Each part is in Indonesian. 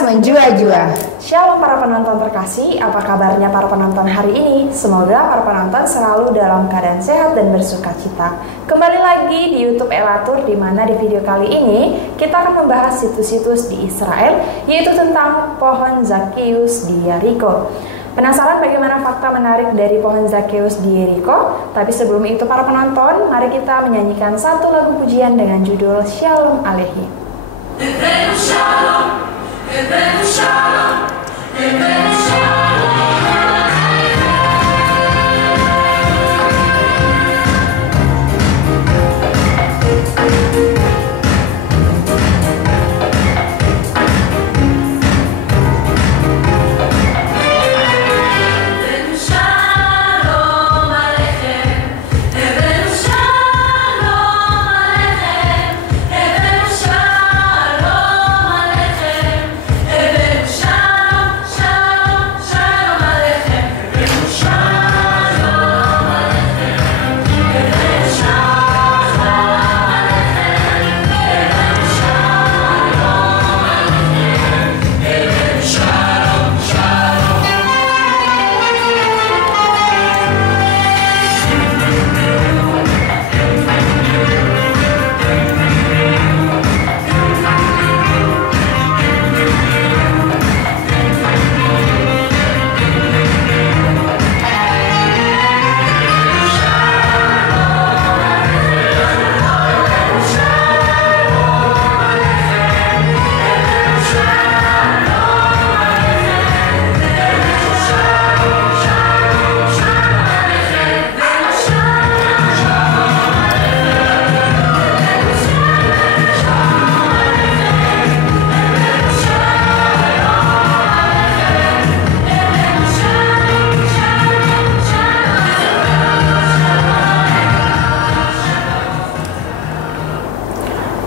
Bebas menjua-jua. Shalom para penonton terkasih, apa kabarnya para penonton hari ini? Semoga para penonton selalu dalam keadaan sehat dan bersuka cita. Kembali lagi di YouTube Elatur, di mana di video kali ini kita akan membahas situs-situs di Israel, yaitu tentang pohon Zakheus di Yeriko. Penasaran bagaimana fakta menarik dari pohon Zakheus di Yeriko? Tapi sebelum itu para penonton, mari kita menyanyikan satu lagu pujian dengan judul Shalom Alehi. Shalom, Shalom, Shalom.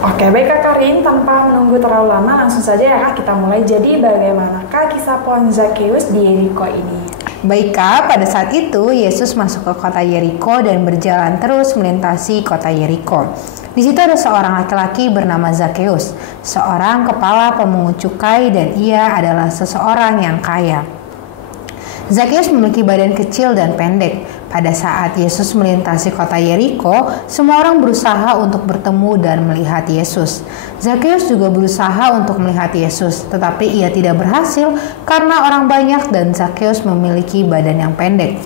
Oke, baik Kak Karin, tanpa menunggu terlalu lama, langsung saja ya Kak, kita mulai. Jadi bagaimanakah kisah pohon Zakheus di Yeriko ini? Baik Kak, pada saat itu Yesus masuk ke kota Yeriko dan berjalan terus melintasi kota Yeriko. Di situ ada seorang laki-laki bernama Zakheus, seorang kepala pemungut cukai, dan ia adalah seseorang yang kaya. Zakheus memiliki badan kecil dan pendek. Pada saat Yesus melintasi kota Yeriko, semua orang berusaha untuk bertemu dan melihat Yesus. Zakheus juga berusaha untuk melihat Yesus, tetapi ia tidak berhasil karena orang banyak dan Zakheus memiliki badan yang pendek.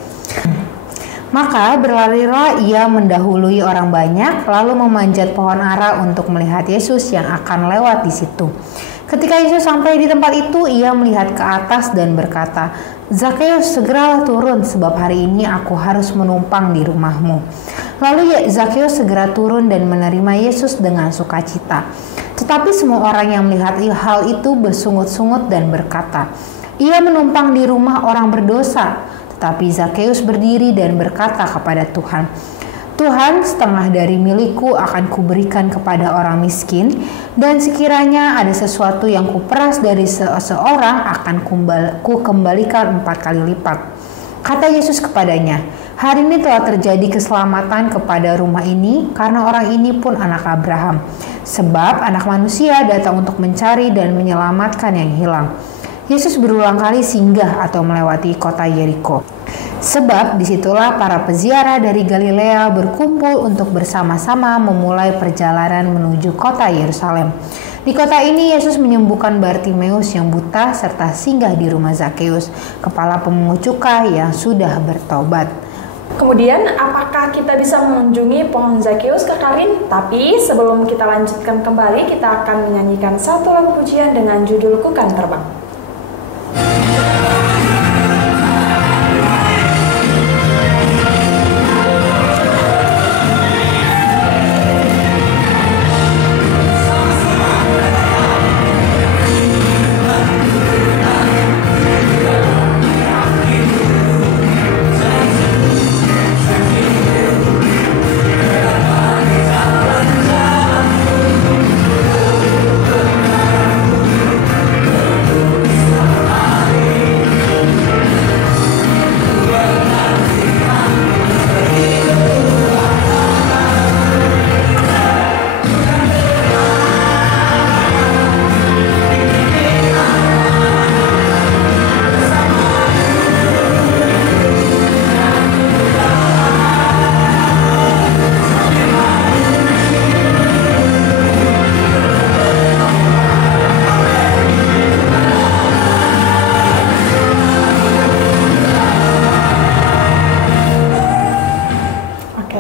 Maka berlarilah ia mendahului orang banyak, lalu memanjat pohon ara untuk melihat Yesus yang akan lewat di situ. Ketika Yesus sampai di tempat itu, ia melihat ke atas dan berkata, "Zakheus, segeralah turun, sebab hari ini aku harus menumpang di rumahmu." Lalu Zakheus segera turun dan menerima Yesus dengan sukacita. Tetapi semua orang yang melihat hal itu bersungut-sungut dan berkata, "Ia menumpang di rumah orang berdosa." Tetapi Zakheus berdiri dan berkata kepada Tuhan, "Tuhan, setengah dari milikku akan kuberikan kepada orang miskin, dan sekiranya ada sesuatu yang kuperas dari seseorang akan kukembalikan 4 kali lipat." Kata Yesus kepadanya, "Hari ini telah terjadi keselamatan kepada rumah ini, karena orang ini pun anak Abraham. Sebab anak manusia datang untuk mencari dan menyelamatkan yang hilang." Yesus berulang kali singgah atau melewati kota Yeriko. Sebab disitulah para peziarah dari Galilea berkumpul untuk bersama-sama memulai perjalanan menuju kota Yerusalem. Di kota ini Yesus menyembuhkan Bartimeus yang buta serta singgah di rumah Zakheus, kepala pemungut cukai yang sudah bertobat. Kemudian, apakah kita bisa mengunjungi pohon Zakheus, Kak Karin? Tapi sebelum kita lanjutkan kembali, kita akan menyanyikan satu lagu pujian dengan judul "Ku Kan Terbang".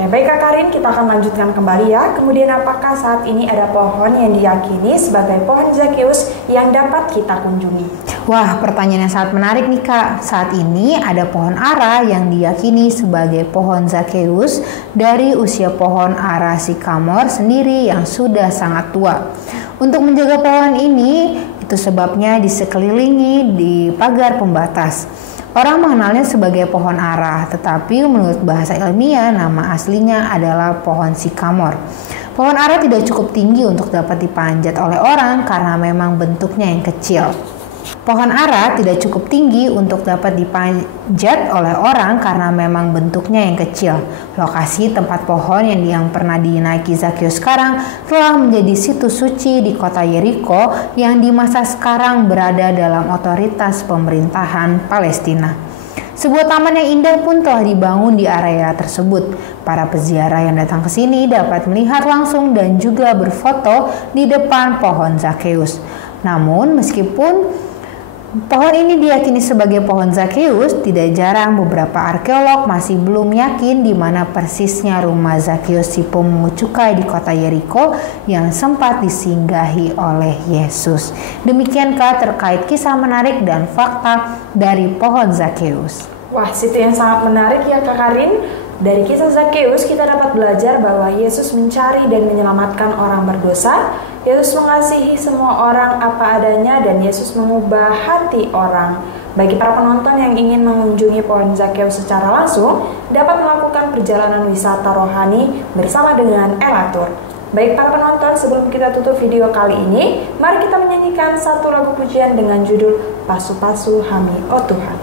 baik Kak Karin, kita akan lanjutkan kembali ya. Kemudian apakah saat ini ada pohon yang diyakini sebagai pohon Zakeus yang dapat kita kunjungi? Wah, pertanyaan yang sangat menarik nih Kak. Saat ini ada pohon ara yang diyakini sebagai pohon Zakeus dari usia pohon ara sikamor sendiri yang sudah sangat tua. Untuk menjaga pohon ini, itu sebabnya disekelilingi di pagar pembatas. Orang mengenalnya sebagai pohon ara, tetapi menurut bahasa ilmiah nama aslinya adalah pohon sikamor. Pohon ara tidak cukup tinggi untuk dapat dipanjat oleh orang karena memang bentuknya yang kecil. Pohon ara tidak cukup tinggi untuk dapat dipanjat oleh orang karena memang bentuknya yang kecil. Lokasi tempat pohon yang pernah dinaiki Zakeus sekarang telah menjadi situs suci di kota Yeriko yang di masa sekarang berada dalam otoritas pemerintahan Palestina. Sebuah taman yang indah pun telah dibangun di area tersebut. Para peziarah yang datang ke sini dapat melihat langsung dan juga berfoto di depan pohon Zakeus. Namun meskipun pohon ini diyakini sebagai pohon Zakeus, tidak jarang beberapa arkeolog masih belum yakin di mana persisnya rumah Zakeus si pemungut cukai di kota Yeriko yang sempat disinggahi oleh Yesus. Demikiankah terkait kisah menarik dan fakta dari pohon Zakeus? Wah, situ yang sangat menarik ya Kak Karin. Dari kisah Zakeus kita dapat belajar bahwa Yesus mencari dan menyelamatkan orang berdosa. Yesus mengasihi semua orang apa adanya dan Yesus mengubah hati orang. Bagi para penonton yang ingin mengunjungi pohon Zakeus secara langsung, dapat melakukan perjalanan wisata rohani bersama dengan Elatur. Baik para penonton, sebelum kita tutup video kali ini, mari kita menyanyikan satu lagu pujian dengan judul Pasu-Pasu Hami, Oh Tuhan.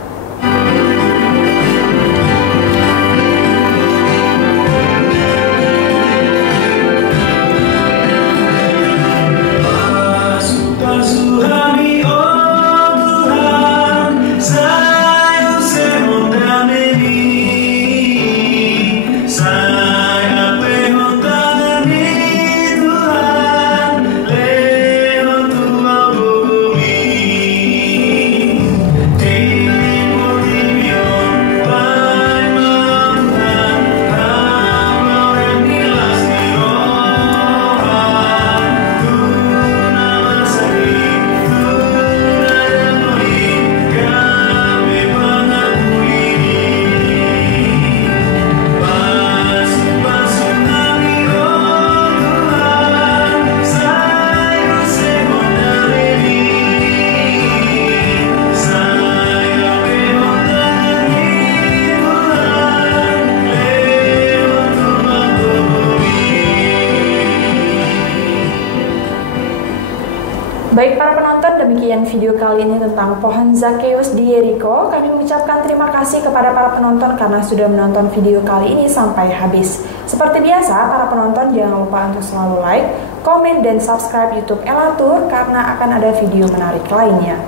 Baik para penonton, demikian video kali ini tentang pohon Zakeus di Yeriko. Kami mengucapkan terima kasih kepada para penonton karena sudah menonton video kali ini sampai habis. Seperti biasa, para penonton jangan lupa untuk selalu like, komen, dan subscribe YouTube Elatur karena akan ada video menarik lainnya.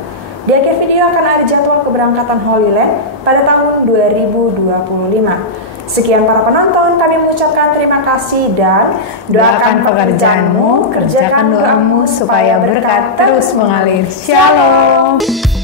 Di akhir video akan ada jadwal keberangkatan Holy Land pada tahun 2025. Sekian para penonton, kami mengucapkan terima kasih dan doakan pekerjaanmu, kerjakan doamu supaya berkat terus mengalir. Shalom.